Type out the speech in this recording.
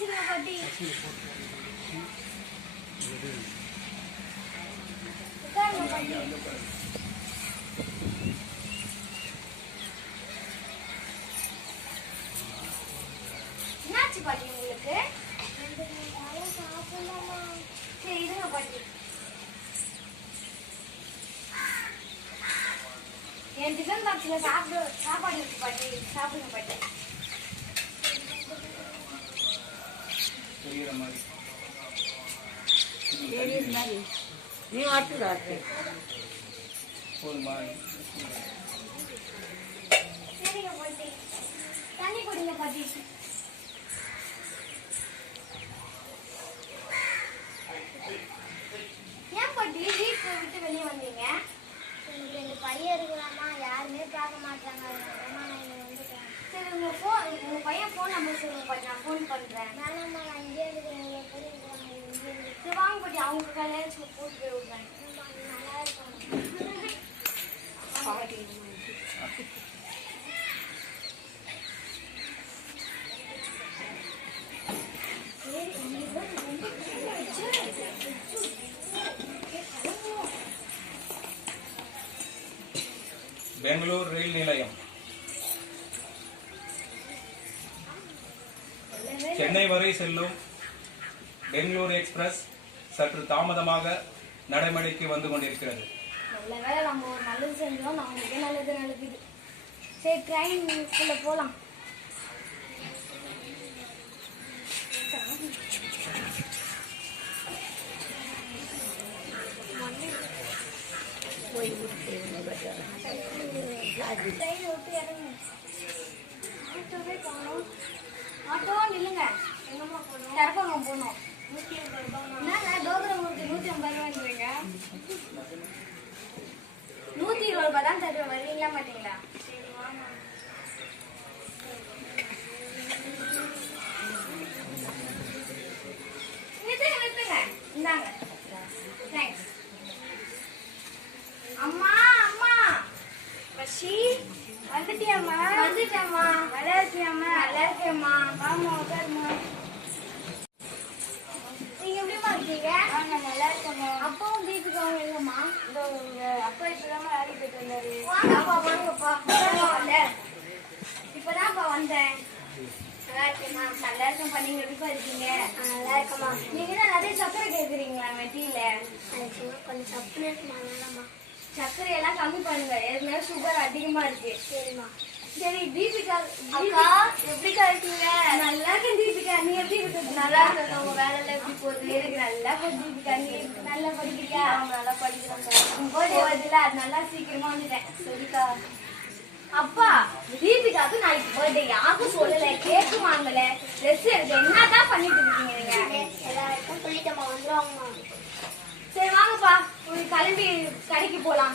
வச்சிருங்க பாட்டி. உட்காருங்க பாட்டி. என்னாச்சு பாட்டி உங்களுக்கு? சரி இருங்க பாட்டி. என் டிஃபன் பாக்ஸ்ல சாப்பாடு இருக்கு பாட்டி, சாப்பிடுங்க பாட்டி. நீ வாட்டுடா சரிங்க பாட்டி. தண்ணி குடிங்க பாட்டி. ஏன் பாட்டி வீட்டை விட்டு வெளியே வந்தீங்க? ரெண்டு பையன் இருக்கிறாமா, யாருமே பார்க்க மாட்டாங்க. சரி உங்க பையன் ஃபோன் நம்பர் சொல்லுங்க பாட்டி, நான் ஃபோன் பண்றேன். வேணாம்மா, நான் இங்கே இருக்கிறேன். சரி வாங்க பாட்டி, அவங்க கல்யாணம் போட்டு போய் விடுறேன். நல்லா இருக்கும். பெங்களூர் ரயில் நிலையம். சென்னை வரை செல்லும் பெங்களூர் எக்ஸ்பிரஸ் சற்று தாமதமாக நடைமுறைக்கு வந்து கொண்டிருக்கிறது. நல்ல வேலை நம்ம ஒரு நல்லது செஞ்சோம், நம்மளுக்கே நல்லது நடக்குது. சரி ட்ரெயின்குள்ள போலாம். போய் விட்டு ட்ரெயின் விட்டு இறங்குங்க. ஆட்டோவே காணோம். ஆட்டோ நில்லுங்க. எங்கம்மா போகணும்? தரப்பங்கம் போகணும். 150 ரூபாய். என்னங்க டோகரமூர்த்தி 150 ரூபாய்ன்றீங்க? 120 ரூபாய் தான் தருவேன், வருவீங்களா மாட்டீங்களா? சரி வாங்க. நிறுத்துங்க. இந்தாங்க. தேங்க்ஸ். அம்மா அம்மா பஷி வந்துட்டியாம்மா? வந்துட்டேம்மா. நல்லா இருக்கியாம்மா? நல்லா இருக்கேம்மா. வாமா உட்காருமா. நீங்க எப்படிமா இருக்கீங்க? நான் நல்லா இருக்கேம்மா. அப்பாவும் தீபிகாவும் எங்கம்மா? இந்த அப்பா இப்பதாம்மா வேலைக்கு போயிட்டு வந்தாரு. வாங்கப்பா வாங்கப்பா. இப்பதான்ப்பா வந்தேன். நல்லா இருக்கேம்மா. நல்லா இருக்கேன்ப்பா. நீங்க எப்படிப்பா இருக்கீங்க? நல்லா இருக்கேம்மா. நீங்க தான் நிறைய சக்கரை கேட்குறீங்களா டீல? கொஞ்சம் சப்புனேட்மா வேணாம்மா. சர்க்கரை எல்லாம் கம்மி பண்ணுங்க, ஏற்கனவே சுகர் அதிகமா இருக்கு. சரிம்மா. சரி தீபிகா அக்கா எப்படிக்கா இருக்கீங்க? நல்லா இருக்கேன் தீபிகா, நீ எப்படி இருக்கு? நல்லா இருக்கு. உங்க வேலை எல்லாம் எப்படி போகுது? எனக்கு நல்லா போகுது தீபிகா. நீ நல்லா படிக்கிறியா? நல்லா படிக்கிறேன். உங்க பர்த்டே வருதுல, அது நல்லா சீக்கிரமா வந்துட்டேன். சரிக்கா. அப்பா தீபிகாவுக்கு நாளைக்கு பர்த்டே, யாருக்கும் சொல்லல, கேக்கு வாங்கல, ட்ரெஸ் எடுக்க, என்னதான் பண்ணிட்டு இருக்கீங்க நீங்க? எல்லாருக்கும் சொல்லிட்டேம்மா, வந்துருவாங்கம்மா. சரி வாங்கப்பா, கிளம்பி கடைக்கு போலாம்.